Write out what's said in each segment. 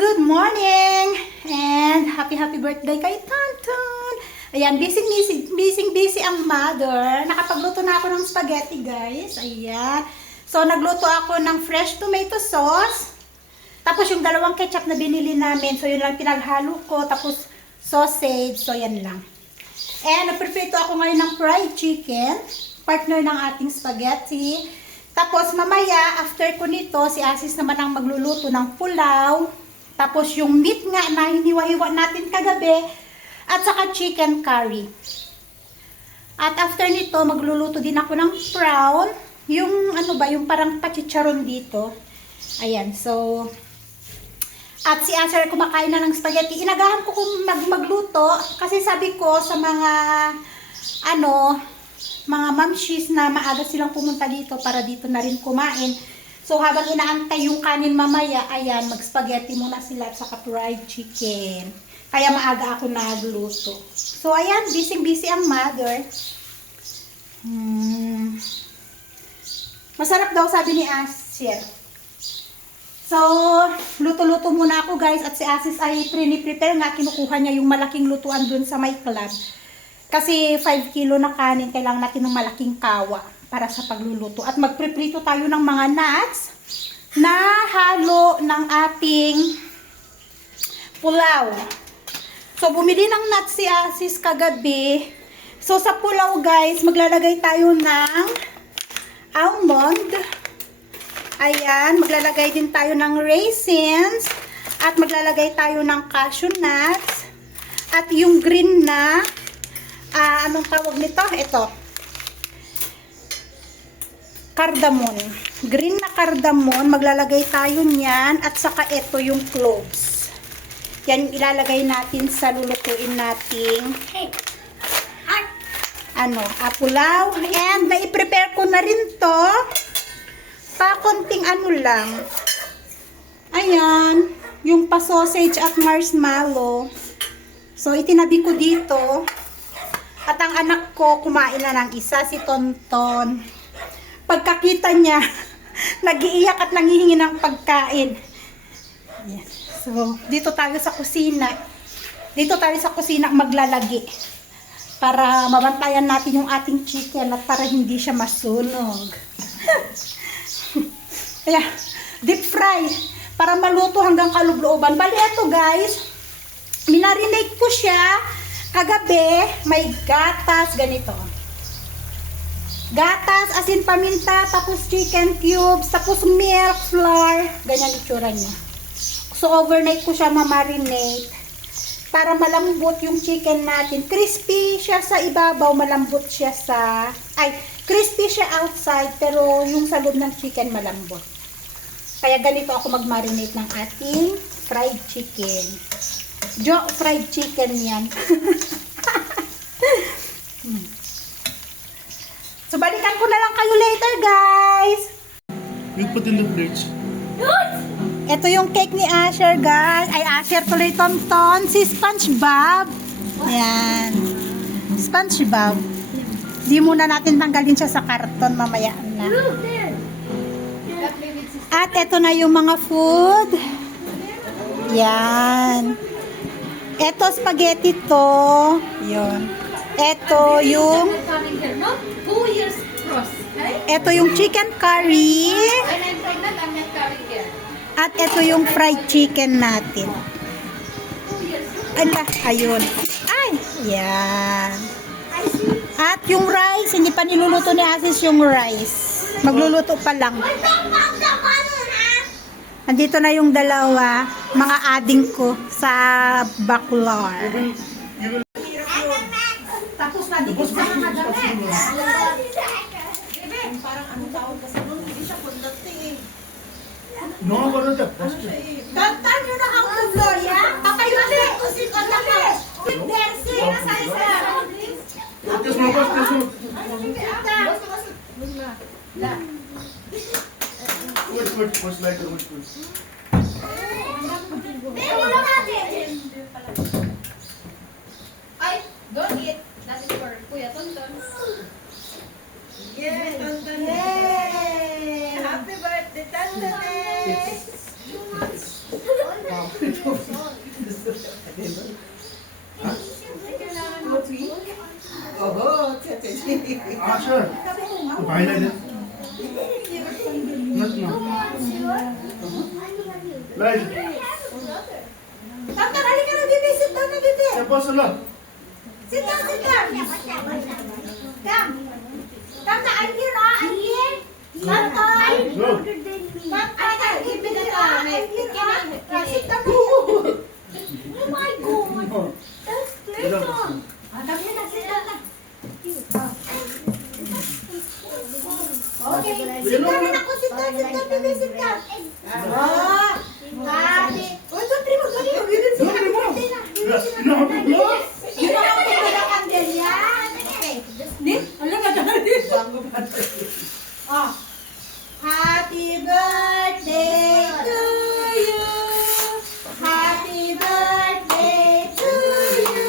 good morning! And happy birthday kay Tonton! Ayan, busy ang mother. Nakapagluto na ako ng spaghetti, guys. Ayan. So, nagluto ako ng fresh tomato sauce. Tapos yung dalawang ketchup na binili namin. So, yun lang pinaghalo ko. Tapos, sausage. So, yan lang. And, nagprepare ako ngayon ng fried chicken. Partner ng ating spaghetti. Tapos, mamaya, after ko nito, si Asis naman ang magluluto ng pulaw. Tapos, yung meat nga na hiniwa-hiwa natin kagabi. At saka chicken curry. At after nito, magluluto din ako ng prawn. Yung ano ba, yung parang pachicharon dito. Ayan, so... At si Aser kumakain na ng spaghetti. Inagahan ko kung magluto. Kasi sabi ko sa mga, mga mamshis na maaga silang pumunta dito para dito na rin kumain. So habang inaantay yung kanin mamaya, ayan, mag-spaghetti muna sila at saka fried chicken. Kaya maaga ako nagluto. So, ayan, busy ang mother. Masarap daw, sabi ni Asis. So, luto-luto muna ako, guys. At si Asis ay prepare nga. Kinukuha niya yung malaking lutuan dun sa may club. Kasi 5 kilo na kanin, kailangan natin ng malaking kawa para sa pagluluto. At magpreprito tayo ng mga nuts na halo ng ating pulaw. So, bumili ng nuts si Asis kagabi. So, sa pulaw, guys, maglalagay tayo ng almond. Ayan, maglalagay din tayo ng raisins. At maglalagay tayo ng cashew nuts. At yung green na, anong tawag nito? Ito. Cardamom. Green na cardamom, maglalagay tayo niyan. At saka ito yung cloves. Yan ilalagay natin sa lulutuin nating pulaw. And nai-prepare ko na rin to pa konting lang. Ayan, yung pa sausage at marshmallow. So itinabi ko dito. At ang anak ko kumain na ng isa, si Tonton. Pagkakita niya, nag-iiyak at nangihingi ng pagkain. Ayan. So, dito tayo sa kusina. Dito tayo sa kusina maglalagi. Para mabantayan natin yung ating chicken at para hindi siya masunog. Ayan, deep fry. Para maluto hanggang kaloob-looban. Bali, ito guys, minarinate ko siya kagabi. May gatas, ganito. Gatas, asin paminta, tapos chicken cubes, tapos milk, flour. Ganyan itsura niya. So, overnight ko siya ma-marinate para malambot yung chicken natin. Crispy siya sa ibabaw, malambot siya crispy siya outside, pero yung sa loob ng chicken malambot. Kaya ganito ako mag-marinate ng ating fried chicken. Fried chicken yan. So, balikan ko na lang kayo later, guys. We put in the fridge. Ito yung cake ni Asher, guys. Ay, Asher tuloy Tonton. Si SpongeBob. Ayan. SpongeBob. Di muna natin tanggalin siya sa karton. Mamaya na. At ito na yung mga food. Yan. Ito, spaghetti to. Yun. Ito yung... Ito yung chicken curry. At ito yung fried chicken natin. Ala, ayun. Ay, yan. At yung rice, hindi pa niluluto ni Asis yung rice. Magluluto pa lang. Andito na yung dalawa, mga ading ko sa bakular. Tapos na, di ko sa mga damit. Parang ano tawag kasi doon, hindi siya kondate eh. No, what is that? Ganta nyo na ang Gloria. Papayusin ko si Kondate. Dersi, nasa isa. Focus mo, focus mo. Which lighter, which one? Ay, don't eat. That is for Kuya Tonton. Yay, Tonton. Yay! Happy birthday, Tonton! sure. Sabi ko nga. तो भाइलाई दे मत ना light Tantan, halika na, Bibi. Sit down na, Bibi. से बस ल Sit down, sit down. Come. Come na, I'm here, ah. I'm here. Tantan. Low Tantan, I'm here, Bibi, ah. I'm here, ah. Sit down na here. Oh my God. That's Clayton. Come here na, sit down na. Okay, sit down na ako, sit down, Bibi, sit down. Oh, happy. 1, 2, 3, magaling yung Bibi, sit down. Birthday na. Bibi, sit down. इन्हें हम लोग Yun ang ang mga candle yan. Okay. Nin, alam ka dyan. Oh. Happy birthday to you. Happy birthday to you.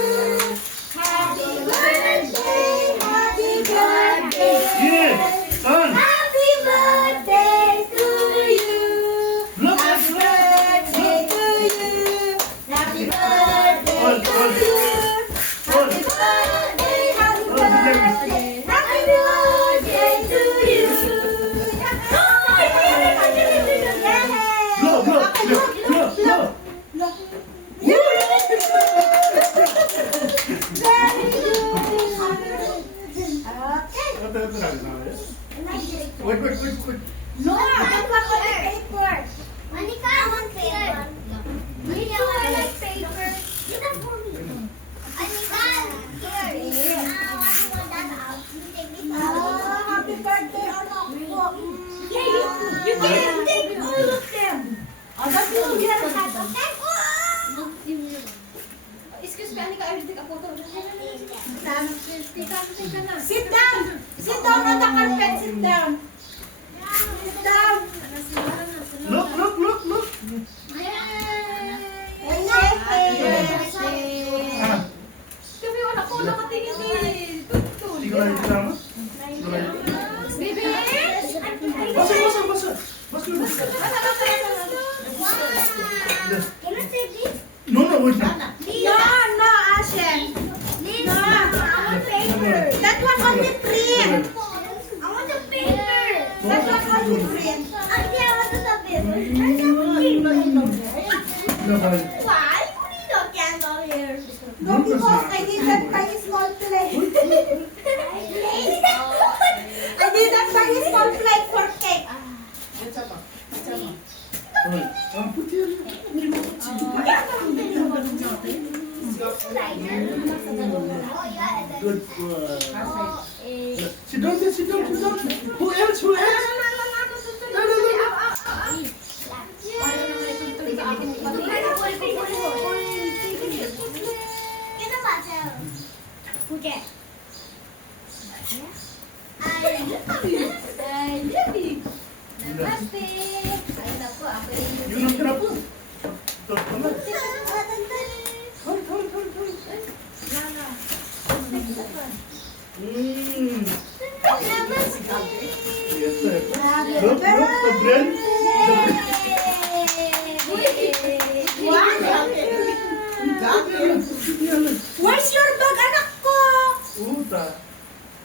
Happy birthday, happy birthday. ये सन Happy birthday to you. Look, Happy look, birthday to you. Happy birthday to you. Happy birthday, happy birthday, happy birthday to you. look look look look Look. Very good. Okay. Ito na wait wait No, that was on the paper. Monica, I want paper. Monica, I like paper. Get that for me. Monica, here. I want that out. You take this out. Happy birthday, anak ko. Yeah, you can take all of them. That's you here. Excuse me, Anika, I will take a photo. Take na. Sit down. Sit down on the carpet. Sit down. Sit down. look look ah Kami wala ko nakatingin ni Tuntun. tiga lagi sama tiga lagi Bibi! basa Can I take this? no wait na No, Ashen. This. No. I want paper. That one only print. I want the paper. That one only print. Auntie, I want the paper. I want paper. no bhai Why? You need a candle here. No, because I didn't buy a small plate. I didn't buy a small plate for cake. ah put here good sit down who else Okay. Namaste! Ay, naku, ako rin you nak kenapa hold yes sir look the bread Where's your bag, anak ko? Uta.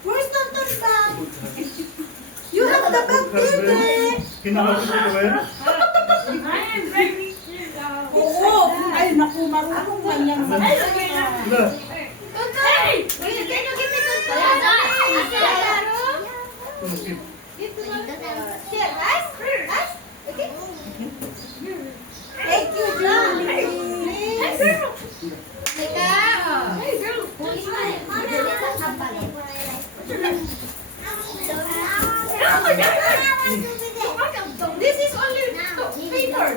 Where's Tonton's bag? You have the bag, baby. Kinahawag ko ba yan? Oo. Ay, naku, marunong man yan. Wala. Hey! Can you give me the Tumakip. Here, us? Us? Okay. Thank you, John. Teka, oh. Hey, girl. Police man. This is only paper.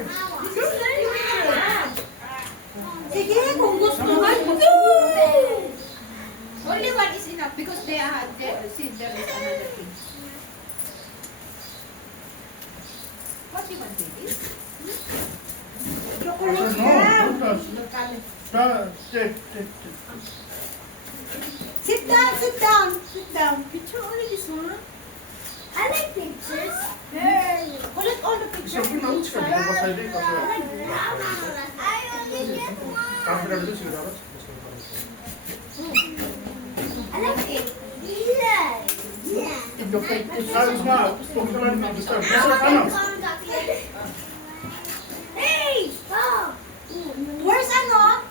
Sige, kung gusto mo. Only one is enough because they are see there is another thing. What you want, baby? Chocolate No, yan. don't touch. Look at it. Take. Sit down, sit down, sit down. Picture only this one. I like pictures. Girl. Collect all the pictures. Isang pinawag ka. Di ba pasay din? Kasi I only get one. confident din siguro. I like it. Yeah. Sabi nga, huwag ka lang mag-disturb. Nasa ano? Hey! Oh! Where's ano?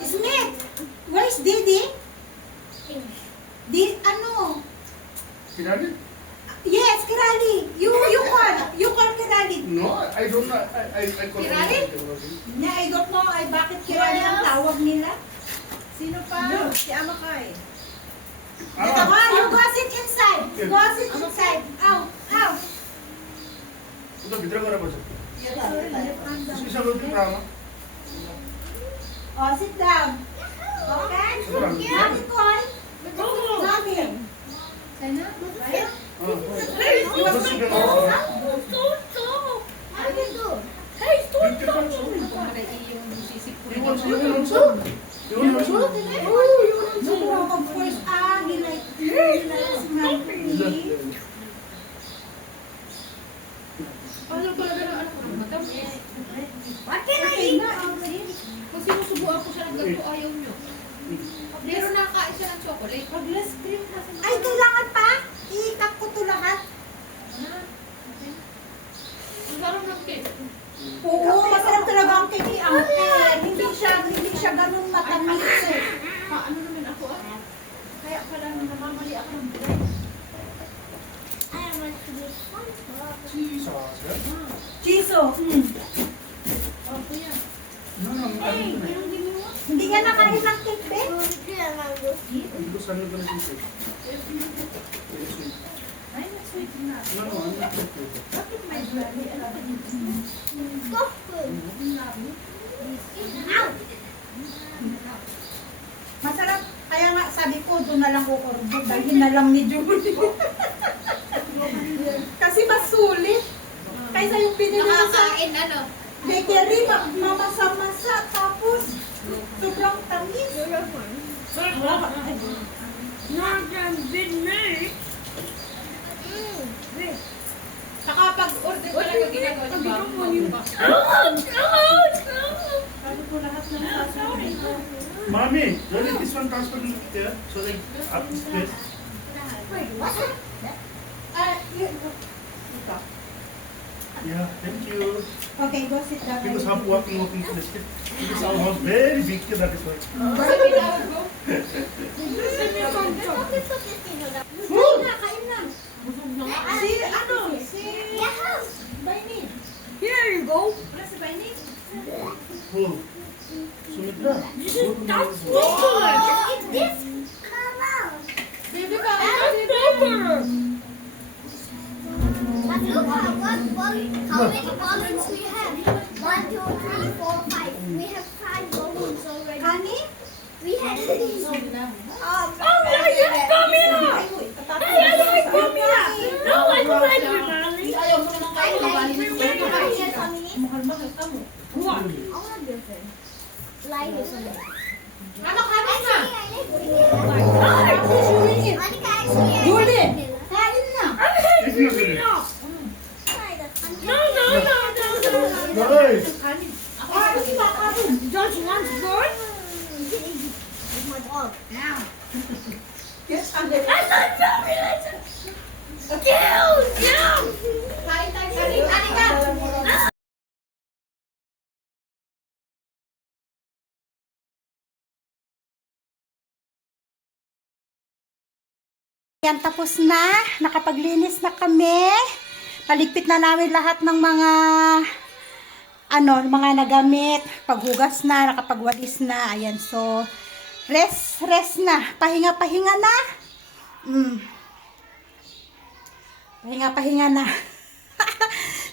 Smith! Where's Didi? Ano? Kinali? Yes, Kirali. You call Kirali. No, I don't know. I call Kirali? Yeah, I don't know bakit Kirali ang tawag nila. Sino pa? Si Amakay. Ito Ah, ka, you go sit inside. Go sit inside. Out, out. ito, bitra ka na ba siya? Gusto isa ba ito drama? Oh, sit down. Okay? Mommy, call. Mommy. Sana? Kaya? Gusto siya na No, of course, he likes monkey. Ano pala gano'n anak ko? Madam, What can I Okay eat? na, okay. kung sinusubuan ko siya ng ganito, ayaw nyo. Pero nakakain siya ng chocolate. Pag less cream kasi. Ay, kailangan pa? I-cut ko to lahat. Ang sarap ng cake. Oo, masarap talaga ang cake. Hindi siya ganun matamis eh. Paano naman ako Kaya pala namamali ako ng bread. I want to be SpongeBob. Jesus, eh? Chiso. Oh, kuya. No, no, Hey, ano anong ginawa? Hindi ka nakain ng cake, Ben? Hindi ko saan na ganun ito. Ay, na-sweet na. No, no, ano ito? Bakit may brownie? Ano ba yun? Stop food. Out! Masarap. Kaya nga, sabi ko, doon na lang kukurbo. Dahil na lang ni Julie. Kasi mas sulit. Kaysa yung pinili mo sa Nakakain, ano? bakery, mamasa-masa. Tapos, sobrang tamis. Saka pag-order talaga ginagawa niyo ba? Sabi ko lahat ng sasabihin ko. Mommy, don't let this one transfer me here so they up this place. Wait, what? Ito. Yeah, thank you. Okay, go sit down. Because I'm walking place. Because our house very big, that is why. Kasi tinawag ko. Kain na, kain na. Si, ano? Si... Yes! Baini. Here you go. Wala si Baini? Oh, Sumitra. Just eat this. Come on. Baby ka. But look how many balloons we have. 1, 2, 3, 4, 5. We have 5 balloons already. Kani? We have these. No, I don't like Ayaw mo naman kayo. Mahal-mahal ka mo. I want different. Like this one. Ano ka na? Monica, actually, I Julie, like vanilla. kain na. If you get it. Try that. Nice. Kain na, kain. Don't you want more? With my dog. Now. Yes, ande. Kain tayo. Kain ka. Yan, tapos na. Nakapaglinis na kami. Naligpit na namin lahat ng mga mga nagamit. Paghugas na, nakapagwalis na. Ayan, so rest na. Pahinga na. Pahinga na.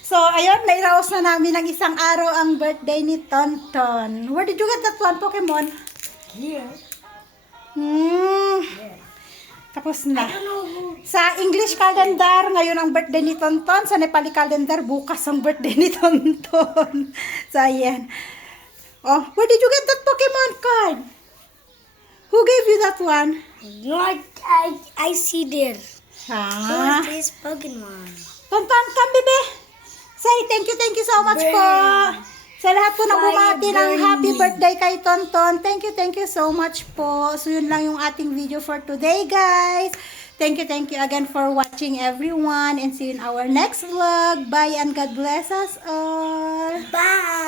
So, ayun, nairaos na namin ng isang araw ang birthday ni Tonton. Where did you get that one, Pokemon? Here. Tapos na. Sa English calendar, ngayon ang birthday ni Tonton. Sa Nepali calendar, bukas ang birthday ni Tonton. So, ayan. Oh, where did you get that Pokemon card? Who gave you that one? No, I see there. Ah. This Pokemon. Tonton, come, bebe. Say thank you so much po. Sa lahat po ng bumati ng happy birthday kay Tonton, thank you so much po. So yun lang yung ating video for today, guys. Thank you again for watching, everyone, and see you in our next vlog. Bye and God bless us all. Bye.